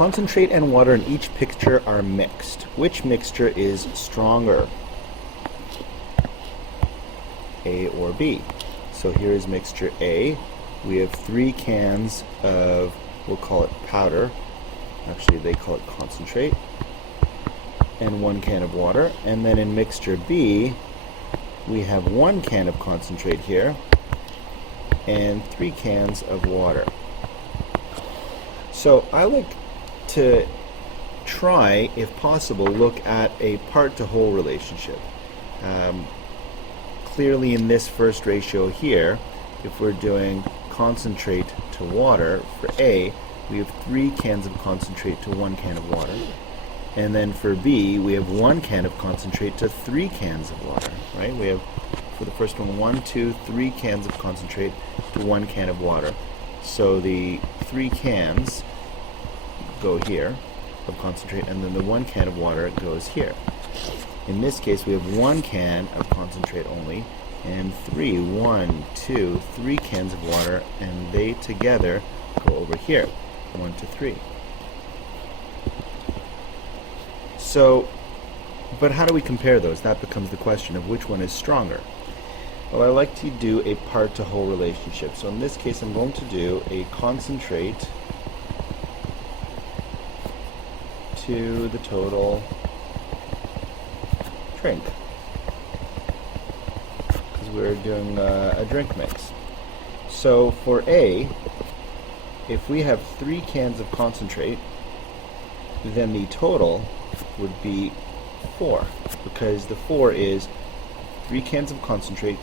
Concentrate and water in each picture are mixed. Which mixture is stronger? A or B? So here is mixture A. We have 3 cans of, we'll call it powder. Actually, they call it concentrate. And 1 can of water. And then in mixture B, we have 1 can of concentrate here and 3 cans of water. So I like to try, if possible, look at a part-to-whole relationship. Clearly in this first ratio here, if we're doing concentrate to water, for A, we have 3 cans of concentrate to 1 can of water. And then for B, we have 1 can of concentrate to 3 cans of water, right? We have, for the first one, 1, 2, 3 cans of concentrate to 1 can of water. So the 3 cans go here of concentrate, and then the 1 can of water goes here. In this case, we have 1 can of concentrate only, and 1, 2, 3 cans of water, and they together go over here, 1 to 3. So, but how do we compare those? That becomes the question of which one is stronger. Well, I like to do a part-to-whole relationship. So in this case, I'm going to do a concentrate to the total drink, because we're doing a drink mix. So for A, if we have 3 cans of concentrate, then the total would be 4, because the 4 is 3 cans of concentrate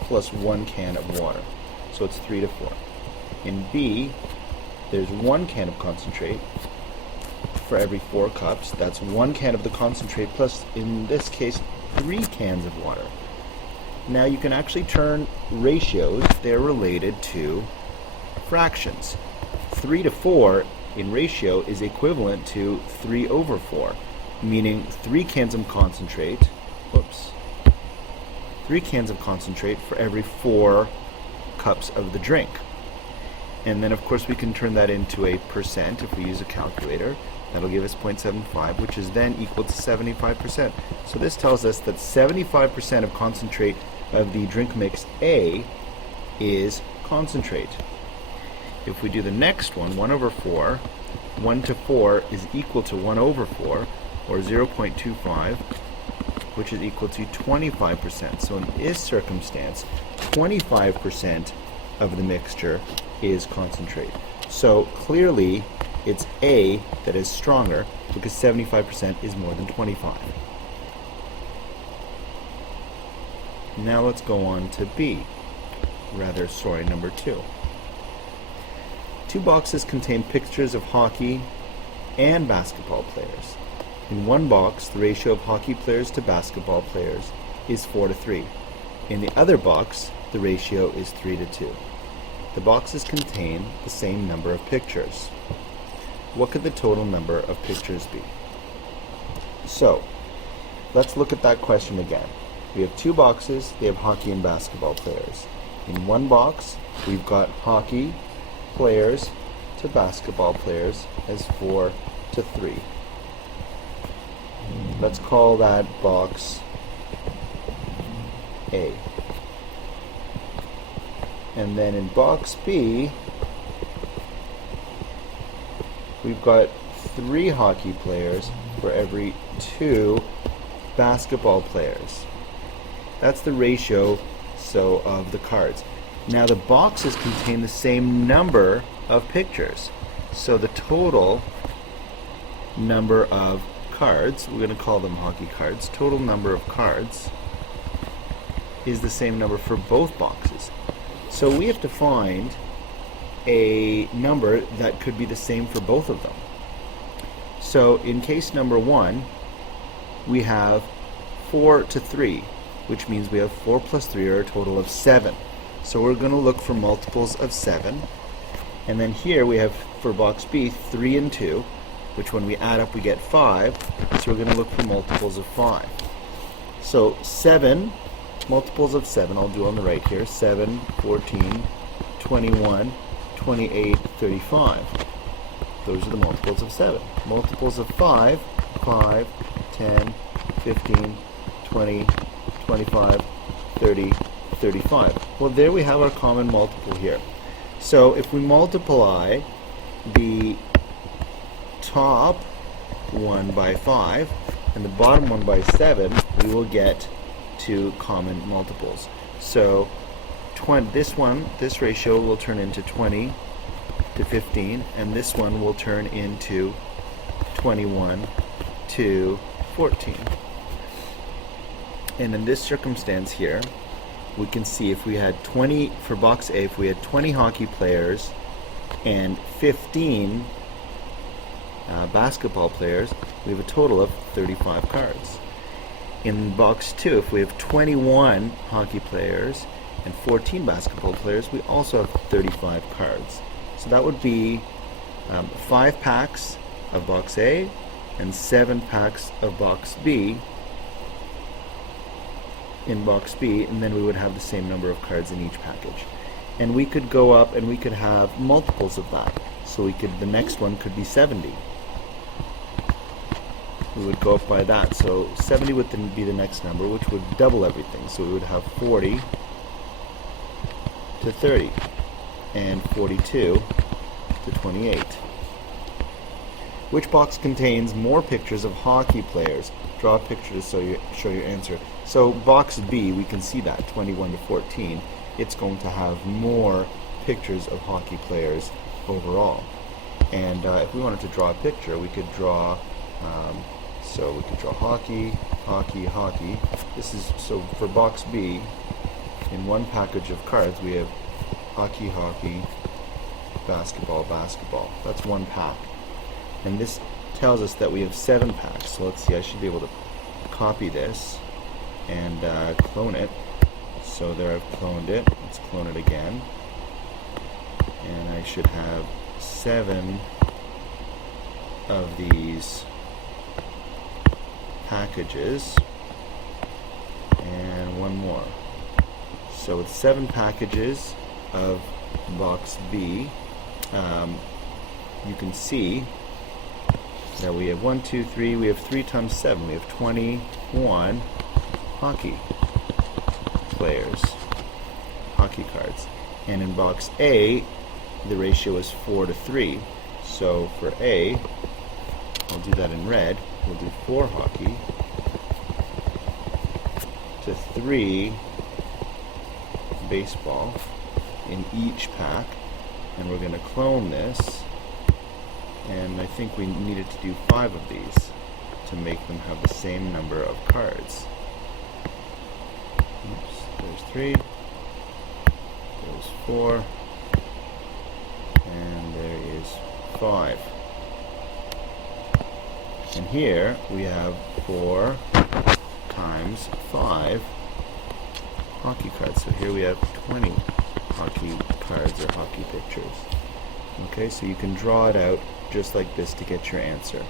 plus 1 can of water. So it's 3 to 4. In B, there's 1 can of concentrate for every 4 cups. That's 1 can of the concentrate plus, in this case, 3 cans of water. Now you can actually turn ratios. They're related to fractions. 3 to 4 in ratio is equivalent to 3 over 4, meaning 3 cans of concentrate, 3 cans of concentrate for every 4 cups of the drink. And then of course we can turn that into a percent if we use a calculator. That'll give us 0.75, which is then equal to 75%. So this tells us that 75% of concentrate of the drink mix A is concentrate. If we do the next one, 1 over 4, 1 to 4 is equal to 1 over 4, or 0.25, which is equal to 25%. So in this circumstance, 25% of the mixture is concentrate. So clearly, it's A that is stronger, because 75% is more than 25. Now let's go on to B. Number 2. 2 boxes contain pictures of hockey and basketball players. In one box, the ratio of hockey players to basketball players is 4 to 3. In the other box, the ratio is 3 to 2. The boxes contain the same number of pictures. What could the total number of pictures be? So, let's look at that question again. We have 2 boxes, they have hockey and basketball players. In one box, we've got hockey players to basketball players as 4 to 3. Let's call that box A. And then in box B, we've got 3 hockey players for every 2 basketball players. That's the ratio of the cards. Now the boxes contain the same number of pictures. So the total number of cards, we're going to call them hockey cards, total number of cards is the same number for both boxes. So we have to find a number that could be the same for both of them. So in case number 1, we have 4 to 3, which means we have 4 plus 3 are a total of 7. So we're going to look for multiples of 7. And then here we have, for box B, 3 and 2, which when we add up we get 5. So we're going to look for multiples of 5. So 7, multiples of 7, I'll do on the right here, 7, 14, 21, 28, 35. Those are the multiples of 7. Multiples of 5, 5, 10, 15, 20, 25, 30, 35. Well, there we have our common multiple here. So if we multiply the top one by 5 and the bottom one by 7, we will get two common multiples. So this ratio will turn into 20 to 15, and this one will turn into 21 to 14. And in this circumstance here, we can see if we had 20, for box A, if we had 20 hockey players and 15 basketball players, we have a total of 35 cards. In box 2, if we have 21 hockey players and 14 basketball players, we also have 35 cards. So that would be 5 packs of box A and 7 packs of box B in box B, and then we would have the same number of cards in each package. And we could go up and we could have multiples of that. So the next one could be 70. We would go up by that. So 70 would then be the next number, which would double everything. So we would have 40 to 30 and 42 to 28. Which box contains more pictures of hockey players? Draw a picture to show your answer. So box B, we can see that 21 to 14. It's going to have more pictures of hockey players overall. And if we wanted to draw a picture, we could draw. So we could draw hockey, hockey, hockey. This is so for box B. In one package of cards, we have hockey, hockey, basketball, basketball. That's one pack. And this tells us that we have 7 packs. So let's see, I should be able to copy this and clone it. So there, I've cloned it. Let's clone it again. And I should have 7 of these packages and one more. So with 7 packages of box B, you can see that we have 1, 2, 3, we have 3 times 7, we have 21 hockey players, hockey cards. And in box A, the ratio is 4 to 3. So for A, I'll do that in red, we'll do 4 hockey to 3 baseball in each pack. And we're going to clone this, and I think we needed to do 5 of these to make them have the same number of cards. Oops, there's 3, there's 4, and there is 5. And here we have 4 times 5 hockey cards. So here we have 20 hockey cards or hockey pictures. Okay, so you can draw it out just like this to get your answer.